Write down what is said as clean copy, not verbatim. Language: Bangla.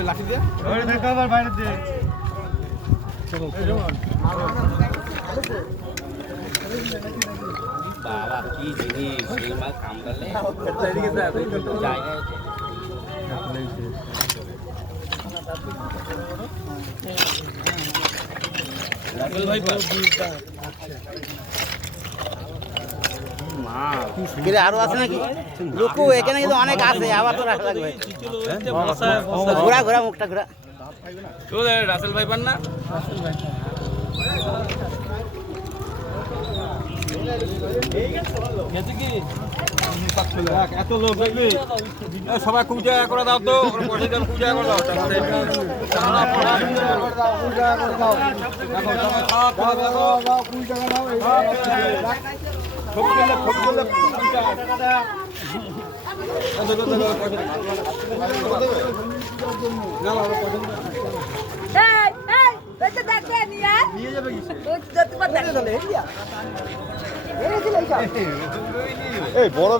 লাঠি দিয়ে বাইরে দিয়ে বাবা কি জিনিস এই মাছ কামড়ালে জায়গায় আরো আছে নাকি লুকু এখানে কিন্তু অনেক আছে আবার তো রাখা লাগবে ঘোরা ঘোরা মুখটা ঘোরা রাসেল ভাই পান না এত লোক দেখবি সবাই খুব জায়গা করে দাও তো খুব জায়গা করে দাও নিয়ে যাবে এই বড়